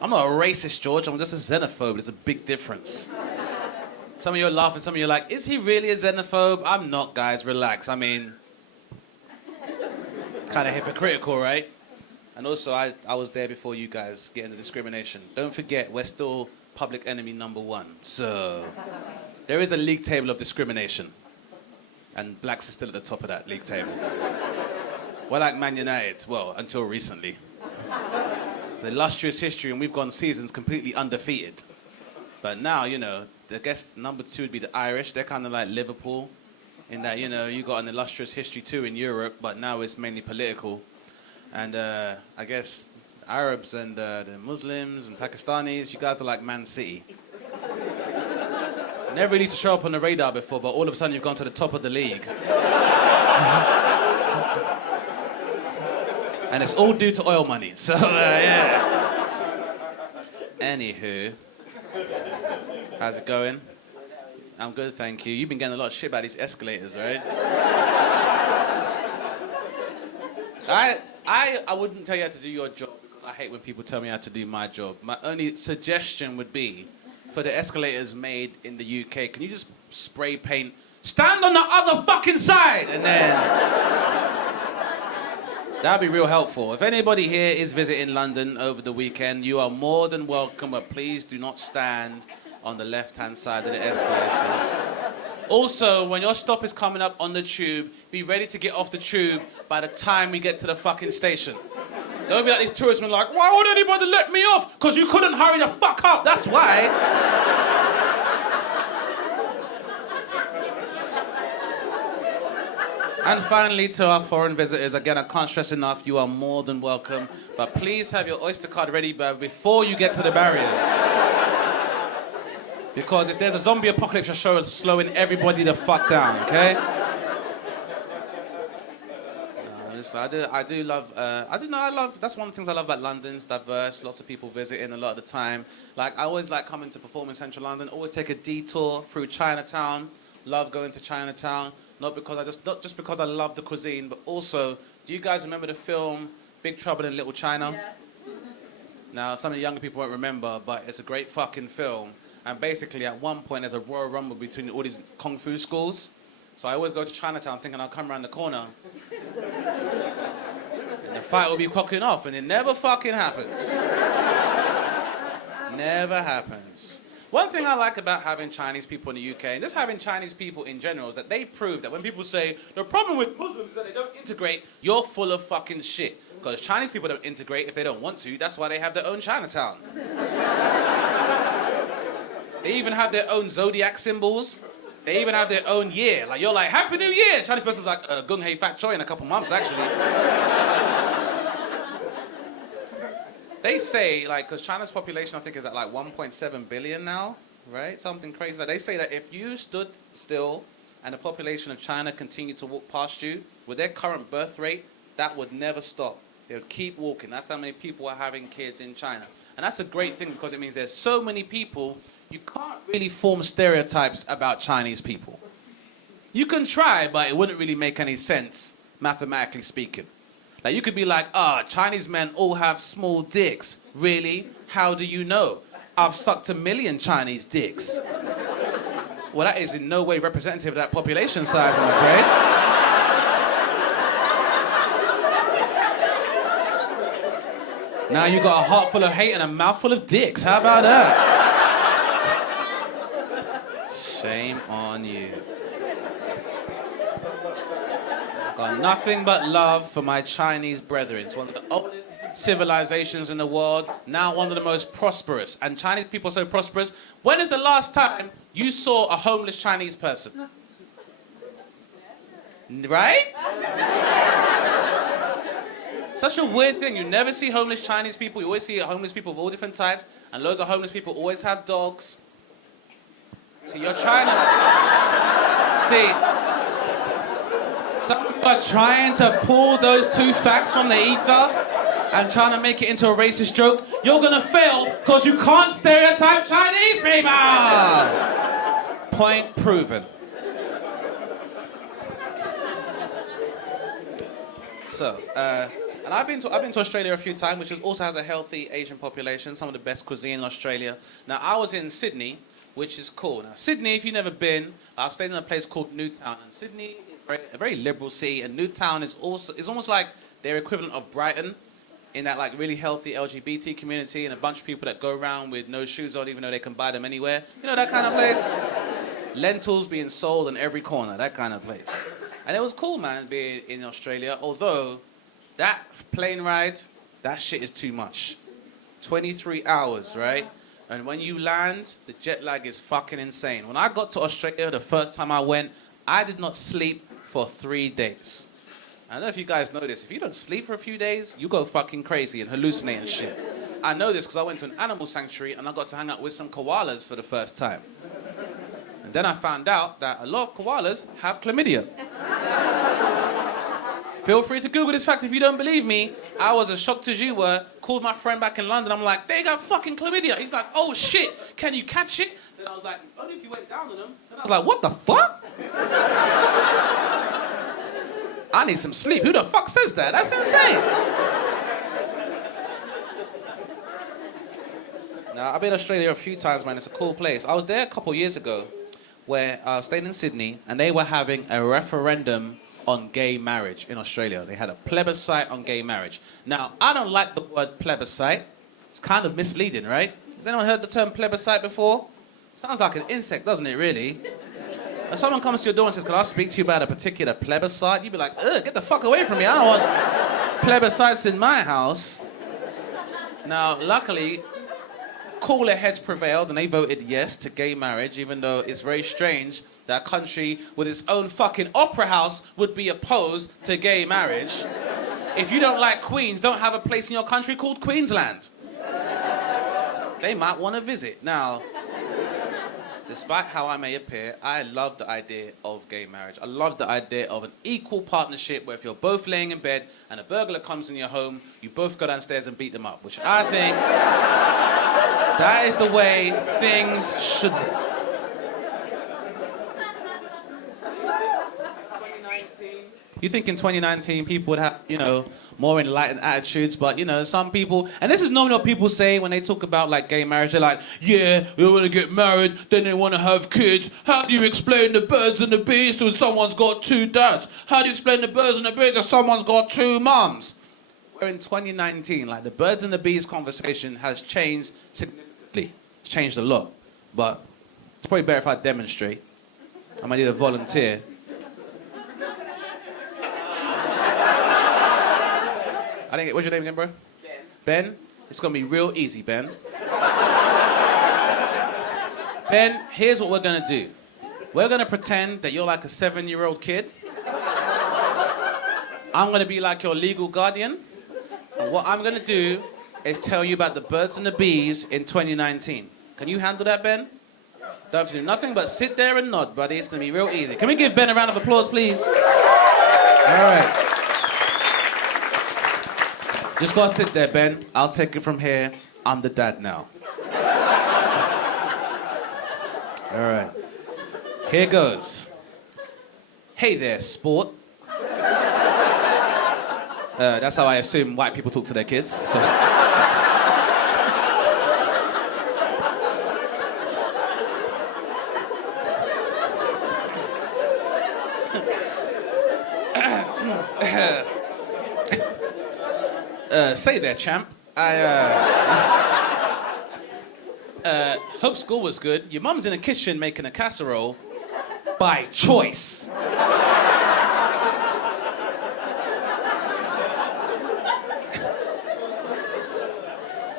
I'm not a racist, George. I'm just a xenophobe. There's a big difference. Some of you are laughing. Some of you are like, is he really a xenophobe? I'm not, guys. Relax. I mean, kind of hypocritical, right? And also, I was there before you guys getting the discrimination. Don't forget, we're still public enemy #1. So there is a league table of discrimination. And blacks are still at the top of that league table. We're like Man United. Well, until recently. It's an illustrious history, and we've gone seasons completely undefeated. But now, you know, I guess #2 would be the Irish. They're kind of like Liverpool, in that, you know, you got an illustrious history too in Europe, but now it's mainly political. And I guess Arabs and the Muslims and Pakistanis, you guys are like Man City. Never really used to show up on the radar before, but all of a sudden you've gone to the top of the league. And it's all due to oil money, so yeah. Anywho, how's it going? I'm good, thank you. You've been getting a lot of shit about these escalators, right? I wouldn't tell you how to do your job, because I hate when people tell me how to do my job. My only suggestion would be, for the escalators made in the UK, can you just spray paint, stand on the other fucking side, and then... That'd be real helpful. If anybody here is visiting London over the weekend, you are more than welcome, but please do not stand on the left-hand side of the escalators. Also, when your stop is coming up on the tube, be ready to get off the tube by the time we get to the fucking station. Don't be like these tourists who are like, why would anybody let me off? Because you couldn't hurry the fuck up, that's why. And finally, to our foreign visitors, again, I can't stress enough, you are more than welcome, but please have your Oyster card ready before you get to the barriers. Because if there's a zombie apocalypse show, it's slowing everybody the fuck down, okay? That's one of the things I love about London. It's diverse, lots of people visiting a lot of the time. Like, I always like coming to perform in central London, always take a detour through Chinatown, love going to Chinatown. Not just because I love the cuisine, but also, do you guys remember the film Big Trouble in Little China? Yeah. Now, some of the younger people won't remember, but it's a great fucking film. And basically, at one point, there's a Royal Rumble between all these kung fu schools. So I always go to Chinatown thinking I'll come around the corner. And the fight will be popping off, and it never fucking happens. Never happens. One thing I like about having Chinese people in the UK, and just having Chinese people in general, is that they prove that when people say, the problem with Muslims is that they don't integrate, you're full of fucking shit. Because Chinese people don't integrate if they don't want to. That's why they have their own Chinatown. They even have their own zodiac symbols. They even have their own year. Like, you're like, Happy New Year! Chinese person's like, Gung Hei Fat Choi in a couple months, actually. They say, like, because China's population, I think, is at like 1.7 billion now, right? Something crazy. Like, they say that if you stood still and the population of China continued to walk past you, with their current birth rate, that would never stop. They would keep walking. That's how many people are having kids in China. And that's a great thing, because it means there's so many people, you can't really form stereotypes about Chinese people. You can try, but it wouldn't really make any sense, mathematically speaking. Like, you could be like, Chinese men all have small dicks. Really? How do you know? I've sucked 1 million Chinese dicks. Well, that is in no way representative of that population size, I'm afraid. Now you got a heart full of hate and a mouth full of dicks. How about that? Shame on you. Got nothing but love for my Chinese brethren. It's one of the oldest civilizations in the world, now one of the most prosperous. And Chinese people are so prosperous. When is the last time you saw a homeless Chinese person? Right? Such a weird thing. You never see homeless Chinese people. You always see homeless people of all different types. And loads of homeless people always have dogs. See, you're trying to... See... Some of you are trying to pull those two facts from the ether and trying to make it into a racist joke. You're gonna fail because you can't stereotype Chinese people! Point proven. So, And I've been to Australia a few times, which also has a healthy Asian population, some of the best cuisine in Australia. Now, I was in Sydney, which is cool. Now, Sydney, if you've never been, I stayed in a place called Newtown. And Sydney is a very liberal city, and Newtown is almost like their equivalent of Brighton, in that like really healthy LGBT community and a bunch of people that go around with no shoes on even though they can buy them anywhere. You know, that kind of place? Lentils being sold on every corner, that kind of place. And it was cool, man, being in Australia, although that plane ride, that shit is too much. 23 hours, right? And when you land, the jet lag is fucking insane. When I got to Australia the first time I went, I did not sleep for 3 days. I don't know if you guys know this. If you don't sleep for a few days, you go fucking crazy and hallucinate and shit. I know this because I went to an animal sanctuary and I got to hang out with some koalas for the first time. And then I found out that a lot of koalas have chlamydia. Feel free to Google this fact if you don't believe me. I was as shocked as you were. Called my friend back in London. I'm like, they got fucking chlamydia. He's like, oh shit, can you catch it? Then I was like, only if you went down on them. Then I was like, what the fuck? I need some sleep. Who the fuck says that? That's insane. Now, I've been to Australia a few times, man. It's a cool place. I was there a couple years ago where I stayed in Sydney and they were having a referendum on gay marriage in Australia. They had a plebiscite on gay marriage. Now, I don't like the word plebiscite. It's kind of misleading, right? Has anyone heard the term plebiscite before? Sounds like an insect, doesn't it, really? If someone comes to your door and says, can I speak to you about a particular plebiscite? You'd be like, ugh, get the fuck away from me. I don't want plebiscites in my house. Now, luckily, cooler heads prevailed and they voted yes to gay marriage, even though it's very strange that a country with its own fucking opera house would be opposed to gay marriage. If you don't like Queens, don't have a place in your country called Queensland. They might want to visit. Now, despite how I may appear, I love the idea of gay marriage. I love the idea of an equal partnership where if you're both laying in bed and a burglar comes in your home, you both go downstairs and beat them up, which I think that is the way things should be. You think in 2019 people would have, you know, more enlightened attitudes, but, you know, some people, and this is normally what people say when they talk about, like, gay marriage, they're like, yeah, they want to get married, then they want to have kids. How do you explain the birds and the bees to someone's got 2 dads? How do you explain the birds and the bees to someone's got 2 mums? We're in 2019, like, the birds and the bees conversation has changed significantly. It's changed a lot, but it's probably better if I demonstrate. I might need a volunteer. I didn't get, what's your name again, bro? Ben. Ben? It's going to be real easy, Ben. Ben, here's what we're going to do. We're going to pretend that you're like a 7-year-old kid. I'm going to be like your legal guardian. And what I'm going to do is tell you about the birds and the bees in 2019. Can you handle that, Ben? Don't have to do nothing but sit there and nod, buddy. It's going to be real easy. Can we give Ben a round of applause, please? All right. Just gotta sit there, Ben. I'll take it from here. I'm the dad now. All right. Here goes. Hey there, sport. That's how I assume white people talk to their kids. So. Say there, champ. I hope school was good. Your mum's in the kitchen making a casserole by choice.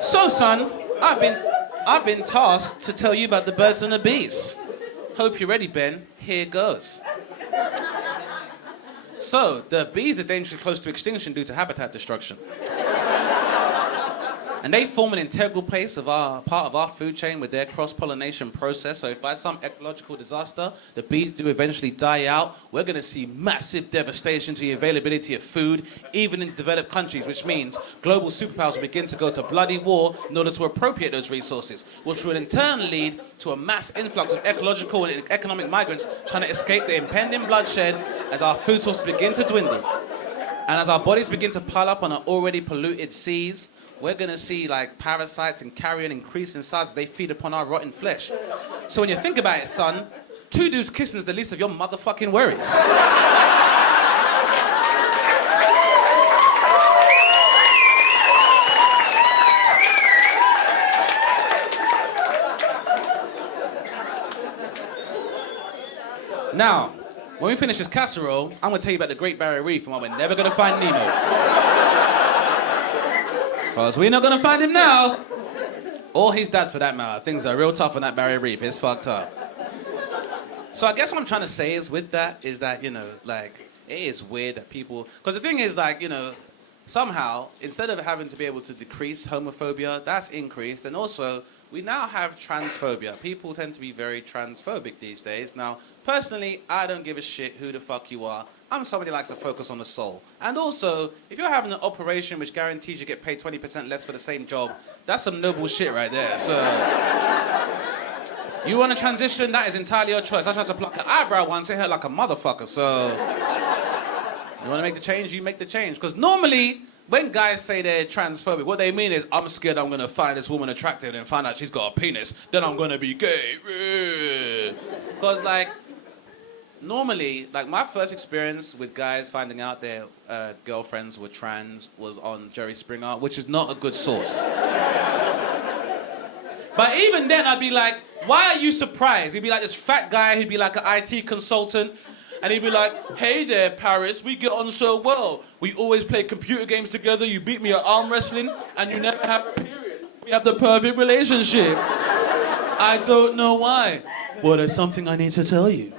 So, son, I've been tasked to tell you about the birds and the bees. Hope you're ready, Ben. Here goes. So, the bees are dangerously close to extinction due to habitat destruction. And they form an integral part of our food chain with their cross-pollination process. So if by some ecological disaster, the bees do eventually die out, we're going to see massive devastation to the availability of food, even in developed countries, which means global superpowers will begin to go to bloody war in order to appropriate those resources, which will in turn lead to a mass influx of ecological and economic migrants trying to escape the impending bloodshed as our food sources begin to dwindle. And as our bodies begin to pile up on our already polluted seas, we're going to see like parasites and carrion increase in size as they feed upon our rotten flesh. So when you think about it, son, 2 dudes kissing is the least of your motherfucking worries. Now, when we finish this casserole, I'm going to tell you about the Great Barrier Reef and why we're never going to find Nemo. Because we're not going to find him now. Or his dad, for that matter. Things are real tough on that Barrier Reef. It's fucked up. So I guess what I'm trying to say is with that is that, you know, like, it is weird that people... Because the thing is, like, you know, somehow, instead of having to be able to decrease homophobia, that's increased. And also, we now have transphobia. People tend to be very transphobic these days. Now, personally, I don't give a shit who the fuck you are. I'm somebody who likes to focus on the soul. And also, if you're having an operation which guarantees you get paid 20% less for the same job, that's some noble shit right there. So, you want to transition? That is entirely your choice. I tried to pluck an eyebrow once, it hurt like a motherfucker. So, you want to make the change? You make the change. Because normally, when guys say they're transphobic, what they mean is, I'm scared I'm going to find this woman attractive and find out she's got a penis, then I'm going to be gay. Because, like, normally, like, my first experience with guys finding out their girlfriends were trans was on Jerry Springer, which is not a good source. But even then, I'd be like, why are you surprised? He'd be like this fat guy, he'd be like an IT consultant, and he'd be like, hey there, Paris, we get on so well. We always play computer games together, you beat me at arm wrestling, and you never have a period. We have the perfect relationship. I don't know why. Well, there's something I need to tell you.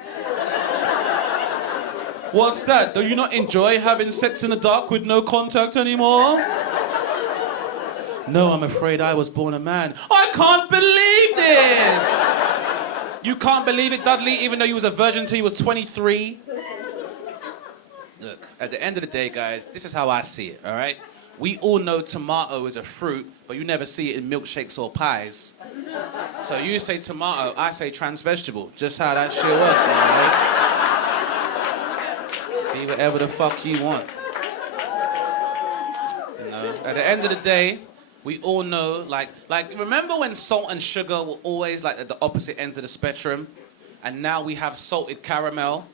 What's that? Do you not enjoy having sex in the dark with no contact anymore? No, I'm afraid I was born a man. I can't believe this! You can't believe it, Dudley, even though you was a virgin until you was 23? Look, at the end of the day, guys, this is how I see it, all right? We all know tomato is a fruit, but you never see it in milkshakes or pies. So you say tomato, I say trans vegetable. Just how that shit works now, right? Be whatever the fuck you want. You know, at the end of the day, we all know, like, remember when salt and sugar were always, like, at the opposite ends of the spectrum? And now we have salted caramel,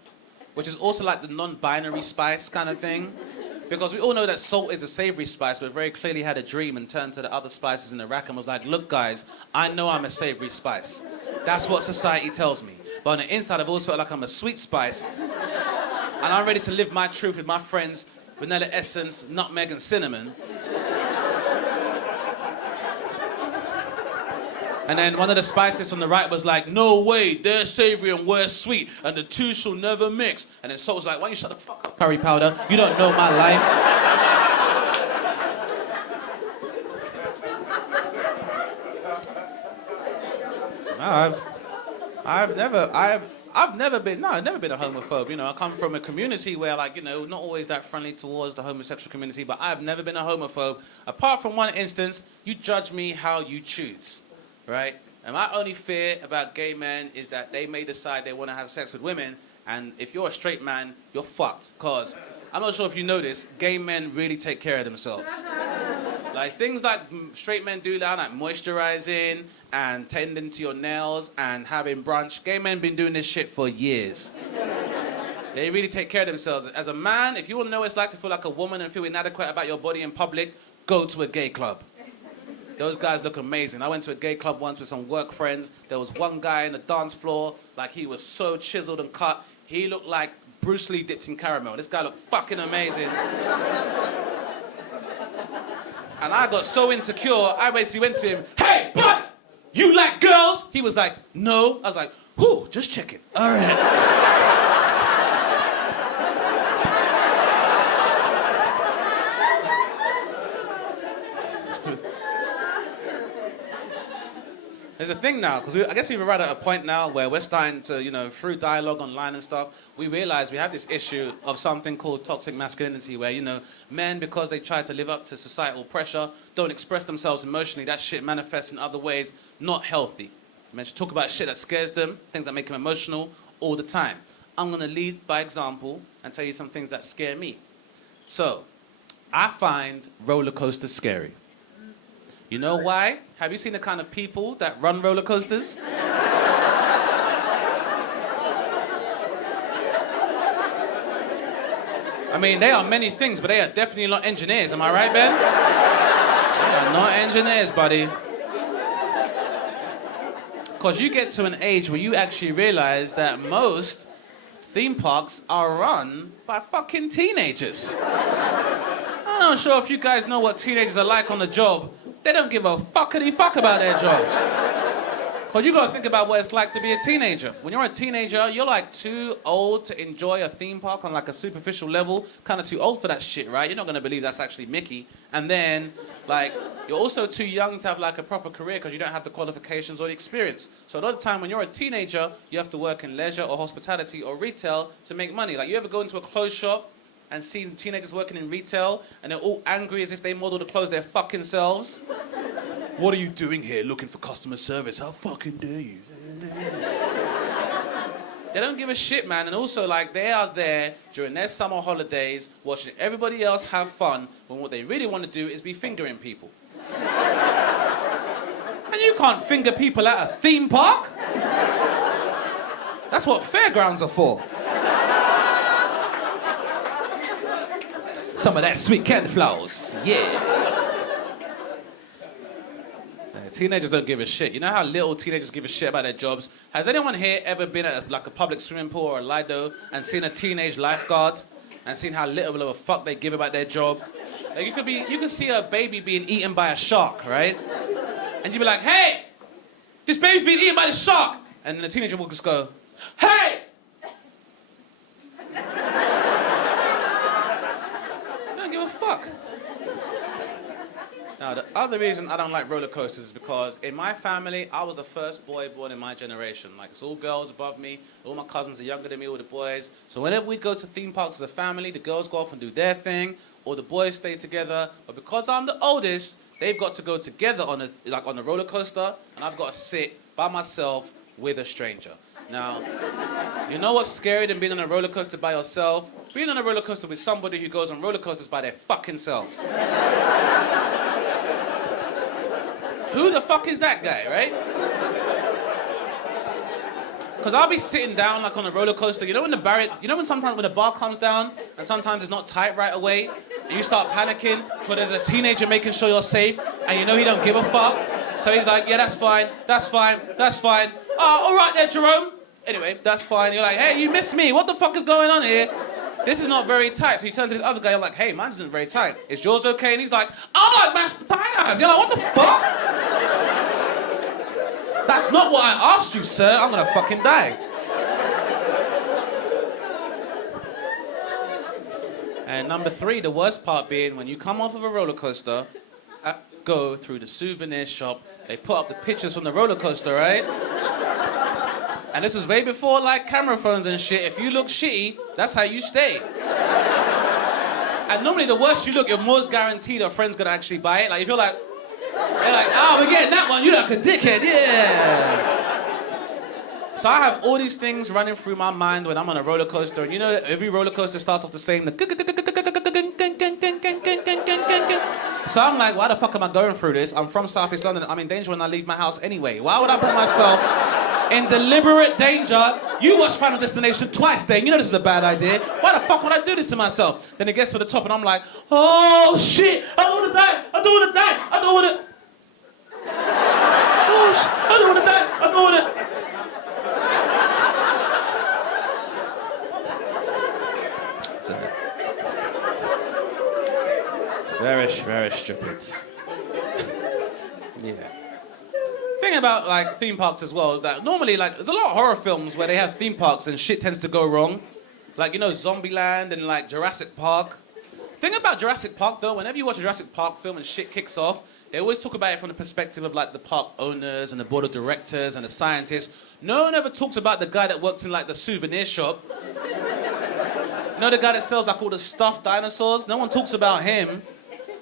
which is also like the non-binary spice kind of thing. Because we all know that salt is a savory spice, but very clearly had a dream and turned to the other spices in the rack and was like, look, guys, I know I'm a savory spice. That's what society tells me. But on the inside, I've always felt like I'm a sweet spice. And I'm ready to live my truth with my friends, vanilla essence, nutmeg, and cinnamon. And then one of the spices from the right was like, no way, they're savory and we're sweet, and the two shall never mix. And then Salt was like, why don't you shut the fuck up, curry powder? You don't know my life. I've never been a homophobe. You know, I come from a community where, like, you know, not always that friendly towards the homosexual community, but I've never been a homophobe. Apart from one instance, you judge me how you choose. Right? And my only fear about gay men is that they may decide they want to have sex with women, and if you're a straight man, you're fucked. Because, I'm not sure if you know this, gay men really take care of themselves. Like, things like straight men do now, like moisturizing and tending to your nails and having brunch, gay men been doing this shit for years. They really take care of themselves. As a man, if you want to know what it's like to feel like a woman and feel inadequate about your body in public, go to a gay club. Those guys look amazing. I went to a gay club once with some work friends. There was one guy on the dance floor, like, he was so chiseled and cut. He looked like Bruce Lee dipped in caramel. This guy looked fucking amazing. And I got so insecure, I basically went to him, hey, bud, you like girls? He was like, no. I was like, whew, just checking. All right. There's a thing now, because I guess we've arrived at a point now where we're starting to, you know, through dialogue online and stuff, we realize we have this issue of something called toxic masculinity, where, you know, men, because they try to live up to societal pressure, don't express themselves emotionally. That shit manifests in other ways, not healthy. Men should talk about shit that scares them, things that make them emotional all the time. I'm going to lead by example and tell you some things that scare me. So, I find roller coasters scary. You know why? Have you seen the kind of people that run roller coasters? I mean, they are many things, but they are definitely not engineers. Am I right, Ben? They are not engineers, buddy. Because you get to an age where you actually realize that most theme parks are run by fucking teenagers. I'm not sure if you guys know what teenagers are like on the job. They don't give a fuckity fuck about their jobs. But you gotta think about what it's like to be a teenager. When you're a teenager, you're like too old to enjoy a theme park on like a superficial level. Kind of too old for that shit, right? You're not gonna believe that's actually Mickey. And then, like, you're also too young to have like a proper career because you don't have the qualifications or the experience. So a lot of the time when you're a teenager, you have to work in leisure or hospitality or retail to make money. Like, you ever go into a clothes shop and see teenagers working in retail and they're all angry as if they model the clothes their fucking selves? What are you doing here looking for customer service? How fucking dare you? They don't give a shit, man. And also, like, they are there during their summer holidays watching everybody else have fun when what they really want to do is be fingering people. And you can't finger people at a theme park. That's what fairgrounds are for. Some of that sweet candy floss, yeah. Teenagers don't give a shit. You know how little teenagers give a shit about their jobs? Has anyone here ever been at like a public swimming pool or a Lido and seen a teenage lifeguard and seen how little of a fuck they give about their job? Like, you could see a baby being eaten by a shark, right? And you'd be like, hey, this baby's being eaten by the shark. And then the teenager will just go, hey! They don't give a fuck. Now, the other reason I don't like roller coasters is because in my family, I was the first boy born in my generation. Like, it's all girls above me. All my cousins are younger than me, all the boys. So whenever we go to theme parks as a family, the girls go off and do their thing, or the boys stay together. But because I'm the oldest, they've got to go together on a roller coaster, and I've got to sit by myself with a stranger. Now, you know what's scarier than being on a roller coaster by yourself? Being on a roller coaster with somebody who goes on roller coasters by their fucking selves. Who the fuck is that guy, right? Because I'll be sitting down like on a roller coaster. You know when sometimes when the bar comes down and sometimes it's not tight right away, and you start panicking, but there's a teenager making sure you're safe, and you know he don't give a fuck. So he's like, yeah, that's fine, that's fine, that's fine. Oh, all right there, Jerome. Anyway, that's fine. You're like, hey, you missed me. What the fuck is going on here? This is not very tight. So you turn to this other guy, I'm like, hey, mine isn't very tight. Is yours okay? And he's like, I like mashed potatoes. You're like, what the fuck? That's not what I asked you, sir. I'm gonna fucking die. And number 3, the worst part being when you come off of a roller coaster, go through the souvenir shop, they put up the pictures from the roller coaster, right? And this was way before like camera phones and shit. If you look shitty, that's how you stay. And normally the worse you look, you're more guaranteed a friend's gonna actually buy it. Like if you're like, they're like, oh, we're getting that one, you look like a dickhead, yeah. So I have all these things running through my mind when I'm on a roller coaster. And you know that every roller coaster starts off the same. So I'm like, why the fuck am I going through this? I'm from South East London. I'm in danger when I leave my house anyway. Why would I put myself in deliberate danger? You watch Final Destination twice, Dane. You know this is a bad idea. Why the fuck would I do this to myself? Then it gets to the top and I'm like, oh shit, I don't want to die. I don't want to die. I don't want to. Oh shit, I don't want to die. I don't want to. It's very stupid. Yeah. Thing about like theme parks as well is that normally like there's a lot of horror films where they have theme parks and shit tends to go wrong. Like, you know, Zombieland and like Jurassic Park. Thing about Jurassic Park though, whenever you watch a Jurassic Park film and shit kicks off, they always talk about it from the perspective of like the park owners and the board of directors and the scientists. No one ever talks about the guy that works in like the souvenir shop. You know the guy that sells like all the stuffed dinosaurs? No one talks about him.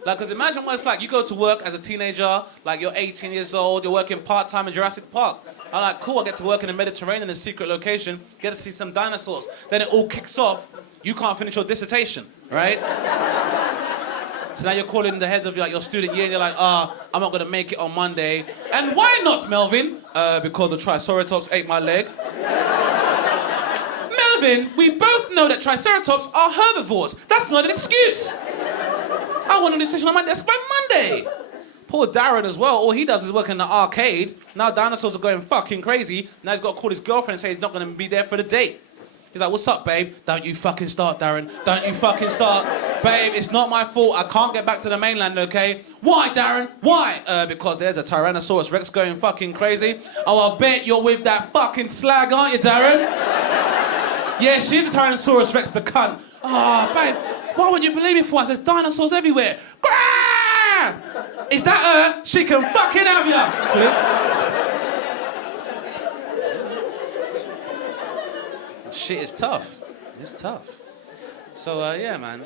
Like, because imagine what it's like. You go to work as a teenager, like you're 18 years old, you're working part-time in Jurassic Park. I'm like, cool, I get to work in the Mediterranean in a secret location, get to see some dinosaurs. Then it all kicks off, you can't finish your dissertation, right? So now you're calling the head of like your student year and you're like, I'm not gonna make it on Monday. And why not, Melvin? Because the Triceratops ate my leg. Melvin, we both know that Triceratops are herbivores. That's not an excuse. I want a decision on my desk by Monday. Poor Darren as well. All he does is work in the arcade. Now dinosaurs are going fucking crazy. Now he's got to call his girlfriend and say he's not going to be there for the date. He's like, what's up, babe? Don't you fucking start, Darren. Don't you fucking start. Babe, it's not my fault. I can't get back to the mainland, okay? Why, Darren? Why? Because there's a Tyrannosaurus Rex going fucking crazy. Oh, I bet you're with that fucking slag, aren't you, Darren? Yeah, she's the Tyrannosaurus Rex, the cunt. Babe, why wouldn't you believe me for once? There's dinosaurs everywhere. Grah! Is that her? She can fucking have ya. Shit is tough. It's tough. So yeah, man.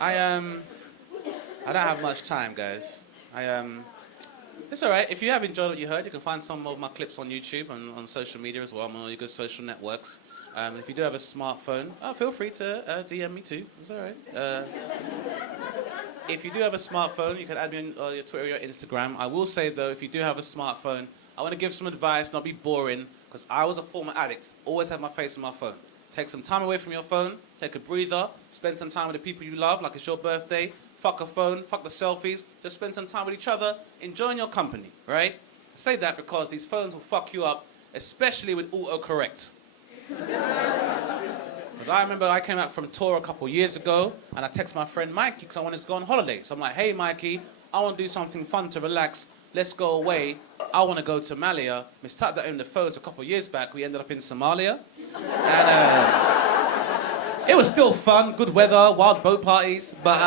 I don't have much time, guys. It's all right. If you have enjoyed what you heard, you can find some of my clips on YouTube and on social media as well. I'm on all your good social networks. If you do have a smartphone, feel free to DM me too. It's all right. If you do have a smartphone, you can add me on your Twitter or your Instagram. I will say though, if you do have a smartphone, I want to give some advice, not be boring. Because I was a former addict, always had my face on my phone. Take some time away from your phone, take a breather, spend some time with the people you love, like it's your birthday, fuck a phone, fuck the selfies, just spend some time with each other, enjoying your company, right? I say that because these phones will fuck you up, especially with autocorrect. Because I remember I came out from tour a couple years ago, and I texted my friend Mikey because I wanted to go on holiday. So I'm like, hey Mikey, I want to do something fun to relax. Let's go away. I want to go to Malia. We typed that in the phones a couple of years back. We ended up in Somalia. And it was still fun, good weather, wild boat parties, but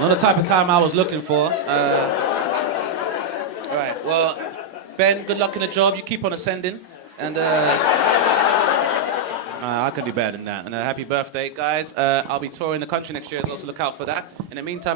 not the type of time I was looking for. All right, well, Ben, good luck in the job. You keep on ascending. And I can do better than that. And happy birthday, guys. I'll be touring the country next year as well, so look out for that. In the meantime,